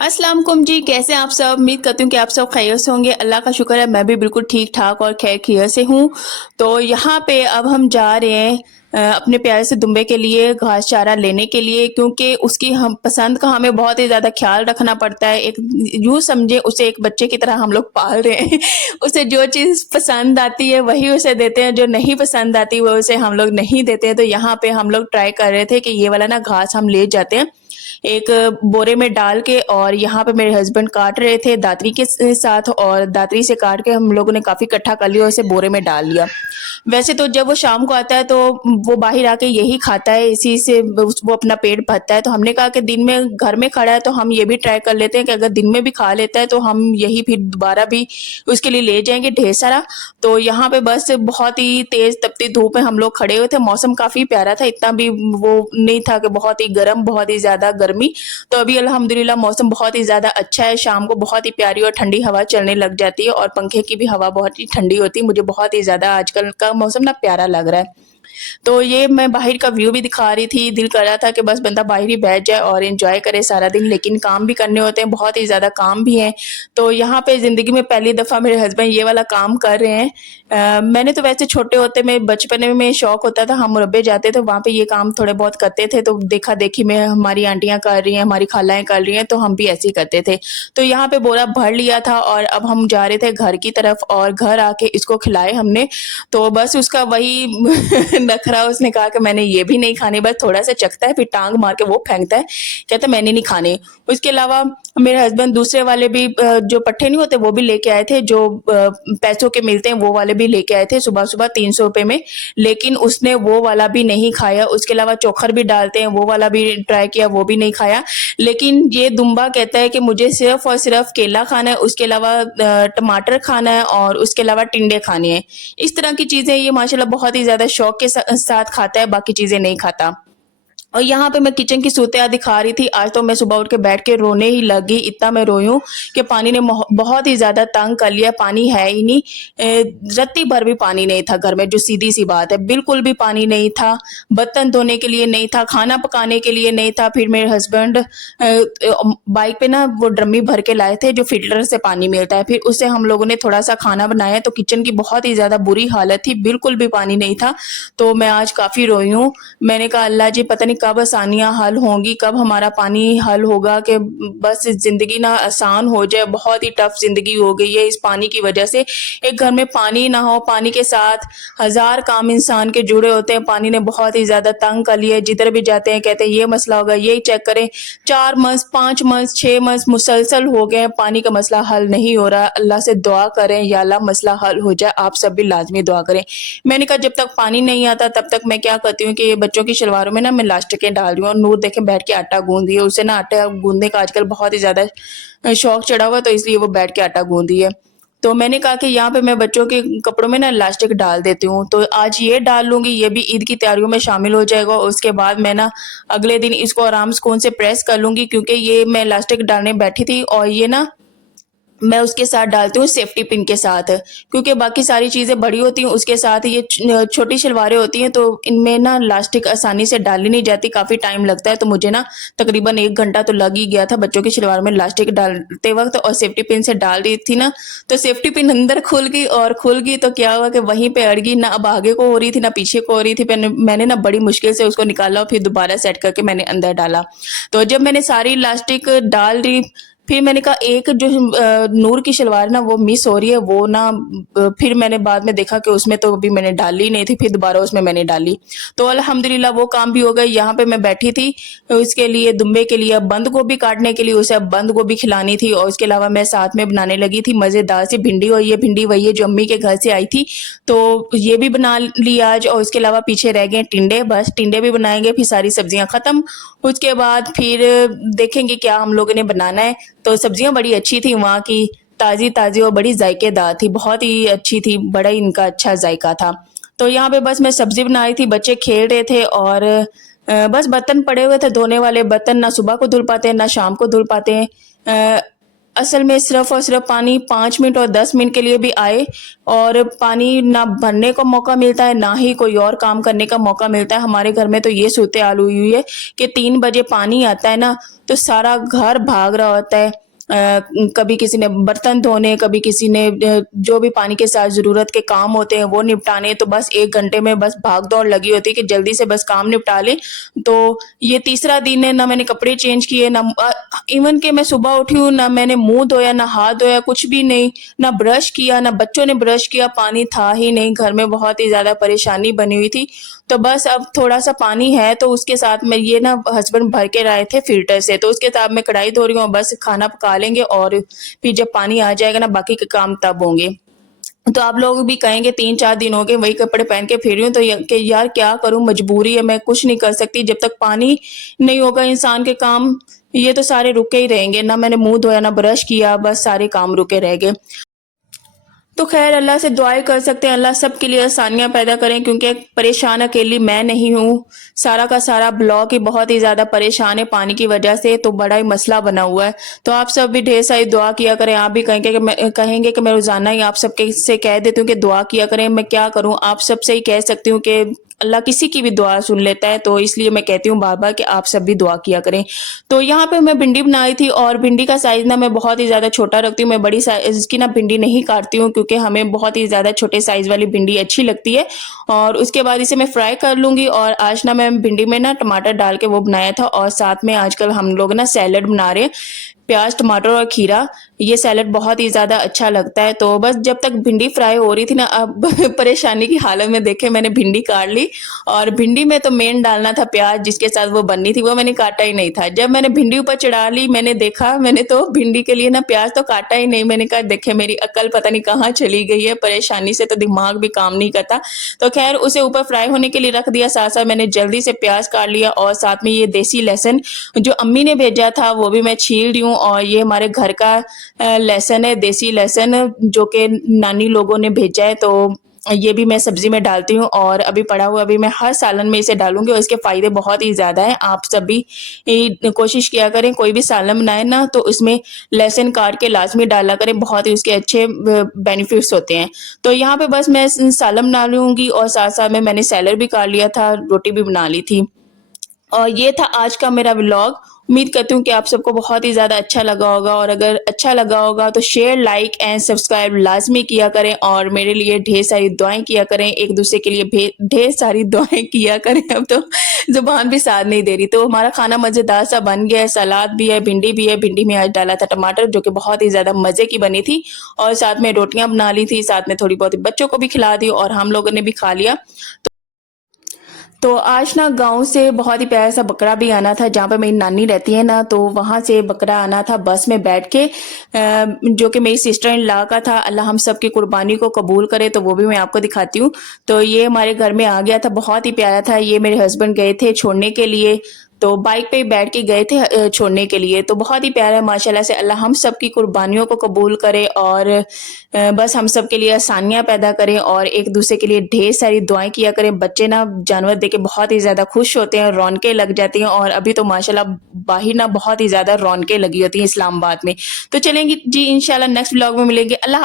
अस्सलाम वालेकुम जी, कैसे हैं आप सब? उम्मीद करती हूँ कि आप सब खैरियत से होंगे। अल्लाह का शुक्र है, मैं भी बिल्कुल ठीक-ठाक और खैर-खैरियत से हूँ। तो यहाँ पे अब हम जा रहे हैं अपने प्यारे से दुम्बे के लिए घास चारा लेने के लिए, क्योंकि उसकी हम पसंद का हमें बहुत ही ज़्यादा ख़्याल रखना पड़ता है। एक यूँ समझे उसे एक बच्चे की तरह हम लोग पाल रहे हैं। उसे जो चीज़ पसंद आती है वही उसे देते हैं, जो नहीं पसंद आती वो उसे हम लोग नहीं देते हैं। तो यहाँ पे हम लोग ट्राई कर रहे थे कि ये वाला ना घास हम ले जाते हैं एक बोरे में डाल के, और यहाँ पे मेरे हस्बैंड काट रहे थे दातरी के साथ, और दातरी से काट के हम लोगों ने काफ़ी इकट्ठा कर लिया और उसे बोरे में डाल लिया। वैसे तो जब वो शाम को आता है तो वो बाहर आके यही खाता है, इसी से वो अपना पेट भरता है। तो हमने कहा कि दिन में घर में खड़ा है तो हम ये भी ट्राई कर लेते हैं कि अगर दिन में भी खा लेता है तो हम यही फिर दोबारा भी उसके लिए ले जाएँगे ढेर सारा। तो यहाँ पे बस बहुत ही तेज़ तपती धूप में हम लोग खड़े हुए थे। मौसम काफ़ी प्यारा था, इतना भी वो नहीं था कि बहुत ही गर्म, बहुत ही ज़्यादा गर्मी। तो अभी अल्हम्दुलिल्लाह मौसम बहुत ही ज़्यादा अच्छा है। शाम को बहुत ही प्यारी और ठंडी हवा चलने लग जाती है, और पंखे की भी हवा बहुत ही ठंडी होती है। मुझे बहुत ही ज़्यादा आजकल का मौसम ना प्यारा लग रहा है। तो ये मैं बाहर का व्यू भी दिखा रही थी, दिल कर रहा था कि बस बंदा बाहर ही बैठ जाए और एन्जॉय करे सारा दिन, लेकिन काम भी करने होते हैं, बहुत ही ज़्यादा काम भी हैं। तो यहाँ पे ज़िंदगी में पहली दफ़ा मेरे हस्बैंड ये वाला काम कर रहे हैं। मैंने तो वैसे छोटे होते में बचपन में शौक होता था, हम मुरब्बे जाते थे, वहाँ पे ये काम थोड़े बहुत करते थे, तो देखा-देखी में हमारी आंटियाँ कर रही हैं, हमारी खालाएँ कर रही हैं, तो हम भी ऐसे ही करते थे। तो यहाँ पे बोरा भर लिया था और अब हम जा रहे थे घर की तरफ, और घर आके इसको खिलाए हमने। तो बस उसका वही नखरा, उसने कहा कि मैंने ये भी नहीं खाने, बस थोड़ा-सा चखता है फिर टाँग मार के वो फेंकता है, कहता है मैंने नहीं खाने। उसके अलावा मेरे हस्बैंड दूसरे वाले भी जो पट्ठे नहीं होते वो भी लेके आए थे, जो पैसों के मिलते हैं वो वाले भी लेके आए थे सुबह-सुबह 300 रुपए में, लेकिन उसने वो वाला भी नहीं खाया। उसके अलावा चोखर भी डालते हैं, वो वाला भी ट्राई किया, वो भी नहीं खाया। लेकिन ये दुम्बा कहता है कि मुझे सिर्फ़ और सिर्फ़ केला खाना है, उसके अलावा टमाटर खाना है और उसके अलावा टिंडे खाने हैं। इस तरह की चीज़ें ये माशाल्लाह बहुत ही ज़्यादा शौक के साथ खाता है, बाकी चीज़ें नहीं खाता। और यहाँ पे मैं किचन की सूतियाँ दिखा रही थी, आज तो मैं सुबह उठ के बैठ के रोने ही लगी, इतना मैं रोई हूँ कि पानी ने बहुत ही ज़्यादा तंग कर लिया, पानी है ही नहीं। रत्ती भर भी पानी नहीं था घर में, जो सीधी-सी बात है, बिल्कुल भी पानी नहीं था, बर्तन धोने के लिए नहीं था, खाना पकाने के लिए नहीं था। फिर मेरे हस्बैंड बाइक पे ना वो ड्रमी भर के लाए थे, जो फ़िल्टर से पानी मिलता है, फिर उससे हम लोगों ने थोड़ा-सा खाना बनाया, तो किचन की बहुत ही ज़्यादा बुरी हालत थी, बिल्कुल भी पानी नहीं था। तो मैं आज काफ़ी रोई हूँ। मैंने कहा अल्लाह जी पता नहीं कब आसानियाँ हल होंगी, कब हमारा पानी हल होगा कि बस ज़िंदगी ना आसान हो जाए। बहुत ही टफ़ ज़िंदगी हो गई है इस पानी की वजह से। एक घर में पानी ना हो, पानी के साथ हज़ार काम इंसान के जुड़े होते हैं। पानी ने बहुत ही ज़्यादा तंग कर लिया है, जिधर भी जाते हैं कहते हैं ये मसला होगा, ये चेक करें। 4 मंथ, 5 मंथ, 6 मंथ मुसलसल हो गए हैं, पानी का मसला हल नहीं हो रहा। अल्लाह से दुआ करें या अल्लाह मसला हल हो जाए, आप सब भी लाज़मी दुआ करें। मैंने कहा जब तक पानी नहीं आता तब तक मैं क्या करती हूँ कि बच्चों की शलवारों में ना मैं इलास्टिकें डाल रही हूँ, और नूर देखें बैठ के आटा गूँध रही है। उसे ना आटा गूँधने का आजकल बहुत ही ज़्यादा शौक चढ़ा हुआ है, तो इसलिए वो बैठ के आटा गूँध रही है। तो मैंने कहा कि यहाँ पे मैं बच्चों के कपड़ों में ना इलास्टिक डाल देती हूँ, तो आज ये डाल लूँगी, ये भी ईद की तैयारियों में शामिल हो जाएगा, और उसके बाद मैं ना अगले दिन इसको आराम सुकून से प्रेस कर लूँगी, क्योंकि ये मैं इलास्टिक डालने बैठी थी और ये ना मैं उसके साथ डालती हूँ सेफ्टी पिन के साथ, क्योंकि बाकी सारी चीज़ें बड़ी होती हैं, उसके साथ ये छोटी शलवारें होती हैं, तो इनमें ना इलास्टिक आसानी से डाली नहीं जाती, काफ़ी टाइम लगता है। तो मुझे ना तकरीबन 1 घंटा तो लग ही गया था बच्चों की शलवार में इलास्टिक डालते वक़्त, और सेफ्टी पिन से डाल रही थी ना, तो सेफ्टी पिन अंदर खुल गई, और खुल गई तो क्या हुआ कि वहीं पे अड़ गई, ना अब आगे को हो रही थी, ना पीछे को हो रही थी। मैंने ना बड़ी मुश्किल से उसको निकाला और फिर दोबारा सेट करके मैंने अंदर डाला। तो जब मैंने सारी इलास्टिक डाल दी, फिर मैंने कहा एक जो नूर की शलवार ना वो मिस हो रही है, वो ना फिर मैंने बाद में देखा कि उसमें तो अभी मैंने डाली नहीं थी, फिर दोबारा उसमें मैंने डाली। तो अल्हम्दुलिल्लाह वो काम भी हो गया। यहाँ पे मैं बैठी थी उसके लिए, दुम्बे के लिए अब बंद गोभी काटने के लिए, उसे अब बंद गोभी खिलानी थी, और उसके अलावा मैं साथ में बनाने लगी थी मज़ेदार सी भिंडी, और ये भिंडी वही है जो अम्मी के घर से आई थी, तो ये भी बना ली आज। और उसके अलावा पीछे रह गए टिंडे, बस टिंडे भी बनाएंगे, फिर सारी सब्जियां खत्म। उसके बाद फिर देखेंगे क्या हम लोगों ने बनाना है। तो सब्जियां बड़ी अच्छी थी वहाँ की, ताज़ी-ताज़ी और बड़ी जायकेदार थी, बहुत ही अच्छी थी, बड़ा ही इनका अच्छा जायका था। तो यहाँ पे बस मैं सब्ज़ी बना रही थी, बच्चे खेल रहे थे, और बस बर्तन पड़े हुए थे धोने वाले, बर्तन ना सुबह को धुल पाते हैं, ना शाम को धुल पाते हैं। असल में सिर्फ़ और सिर्फ़ पानी 5 मिनट और 10 मिनट के लिए भी आए और पानी ना भरने का मौका मिलता है, ना ही कोई और काम करने का मौका मिलता है। हमारे घर में तो ये सूरत-हाल हुई हुई है कि 3 बजे पानी आता है ना, तो सारा घर भाग रहा होता है। कभी किसी ने बर्तन धोने, कभी किसी ने जो भी पानी के साथ ज़रूरत के काम होते हैं वो निपटाने, तो बस 1 घंटे में बस भाग-दौड़ लगी होती है कि जल्दी से बस काम निपटा लें। तो ये तीसरा दिन है, ना मैंने कपड़े चेंज किए, ना इवन कि मैं सुबह उठी हूँ, ना मैंने मुँह धोया, ना हाथ धोया, कुछ भी नहीं, ना ब्रश किया, ना बच्चों ने ब्रश किया, पानी था ही नहीं, घर में बहुत ही ज़्यादा परेशानी बनी हुई थी। तो बस अब थोड़ा-सा पानी है, तो उसके साथ में ये ना हस्बैंड भर के लाए थे फ़िल्टर से, तो उसके साथ मैं कढ़ाई धो रही हूँ, बस खाना पका लेंगे और फिर जब पानी आ जाएगा ना, बाकी के काम तब होंगे। तो आप लोग भी कहेंगे 3-4 दिन हो गए वही कपड़े पहन के फिर रही हूँ, तो य कि यार क्या करूँ, मजबूरी है, मैं कुछ नहीं कर सकती। जब तक पानी नहीं होगा इंसान के काम, ये तो सारे रुके ही रहेंगे। ना मैंने मुँह धोया, ना ब्रश किया, बस सारे काम रुके रह गए। तो ख़ैर अल्लाह से दुआएँ कर सकते हैं, अल्लाह सबके लिए आसानियाँ पैदा करें, क्योंकि परेशान अकेली मैं नहीं हूँ। सारा का सारा ब्लॉक ही बहुत ही ज़्यादा परेशान है पानी की वजह से, तो बड़ा ही मसला बना हुआ है। तो आप सब भी ढेर सारी दुआ किया करें। आप भी कहेंगे कि मैं रोज़ाना ही आप सबके से कह देती हूँ कि दुआ किया करें। मैं क्या करूँ? आप सबसे ही कह सकती हूँ कि अल्लाह किसी की भी दुआ सुन लेता है, तो इसलिए मैं कहती हूँ बार-बार कि आप सब भी दुआ किया करें। तो यहाँ पे मैं भिंडी बनाई थी और भिंडी का साइज़ ना मैं बहुत ही ज़्यादा छोटा रखती हूँ। मैं बड़ी साइज़ की ना भिंडी नहीं काटती हूँ, क्योंकि हमें बहुत ही ज़्यादा छोटे साइज़ वाली भिंडी अच्छी लगती है। और उसके बाद इसे मैं फ्राई कर लूँगी। और आज ना मैं भिंडी में ना टमाटर डाल के वो बनाया था, और साथ में आजकल हम लोग ना सैलेड बना रहे हैं। प्याज़, टमाटर और खीरा, ये सैलेड बहुत ही ज़्यादा अच्छा लगता है। तो बस जब तक भिंडी फ्राई हो रही थी ना, अब परेशानी की हालत में देखे मैंने भिंडी काट ली, और भिंडी में तो मेन डालना था प्याज़, जिसके साथ वो बननी थी, वो मैंने काटा ही नहीं था। जब मैंने भिंडी ऊपर चढ़ा ली, मैंने देखा, मैंने तो भिंडी के लिए ना प्याज़ तो काटा ही नहीं। मैंने कहा देखे मेरी अक्ल पता नहीं कहाँ चली गई है, परेशानी से तो दिमाग भी काम नहीं करता। तो ख़ैर उसे ऊपर फ्राई होने के लिए रख दिया, साथ-साथ मैंने जल्दी से प्याज़ काट लिया, और साथ में ये देसी लहसुन जो अम्मी ने भेजा था वो भी मैं छील रही हूँ। और ये हमारे घर का लहसुन है, देसी लहसुन, जो कि नानी लोगों ने भेजा है, तो ये भी मैं सब्ज़ी में डालती हूँ। और अभी पड़ा हुआ अभी मैं हर सालन में इसे डालूँगी, और इसके फ़ायदे बहुत ही ज़्यादा हैं। आप सब भी कोशिश किया करें, कोई भी सालन बनाएँ ना तो उसमें लहसुन काट के लाज़मी डाला करें, बहुत ही उसके अच्छे बेनिफिट्स होते हैं। तो यहाँ पे बस मैं सालन बना लूँगी, और साथ-साथ में मैंने सैलेड भी काट लिया था, रोटी भी बना ली थी। और ये था आज का मेरा व्लॉग। उम्मीद करती हूँ कि आप सबको बहुत ही ज़्यादा अच्छा लगा होगा, और अगर अच्छा लगा होगा तो शेयर, लाइक एंड सब्सक्राइब लाज़मी किया करें, और मेरे लिए ढेर सारी दुआएँ किया करें, एक-दूसरे के लिए ढेर सारी दुआएँ किया करें। अब तो ज़ुबान भी साथ नहीं दे रही। तो हमारा खाना मज़ेदार सा बन गया है, सलाद भी है, भिंडी भी है। भिंडी में आज डाला था टमाटर, जो कि बहुत ही ज़्यादा मज़े की बनी थी, और साथ में रोटियाँ बना ली थी, साथ में थोड़ी बहुत बच्चों को भी खिला दी, और हम लोगों ने भी खा लिया। तो आज ना गाँव से बहुत ही प्यारा सा बकरा भी आना था, जहाँ पे मेरी नानी रहती है ना, तो वहाँ से बकरा आना था बस में बैठ के, जो कि मेरी सिस्टर इन लॉ का था। अल्लाह हम सब की कुर्बानी को कबूल करे, तो वो भी मैं आपको दिखाती हूँ। तो ये हमारे घर में आ गया था, बहुत ही प्यारा था। ये मेरे हस्बैंड गए थे छोड़ने के लिए, तो बाइक पे बैठ के गए थे छोड़ने के लिए। तो बहुत ही प्यारा है माशाल्लाह से। अल्लाह हम सब की कुर्बानियों को कबूल करे, और बस हम सब के लिए आसानियाँ पैदा करें, और एक-दूसरे के लिए ढेर सारी दुआएँ किया करें। बच्चे ना जानवर देख के बहुत ही ज़्यादा खुश होते हैं, रौनकें लग जाती हैं, और अभी तो माशाल्लाह बाहर ना बहुत ही ज़्यादा रौनकें लगी होती हैं इस्लामाबाद में। तो चलेंगे जी, इंशाल्लाह नेक्स्ट व्लॉग में मिलेंगे। अल्लाह हाफ़िज़।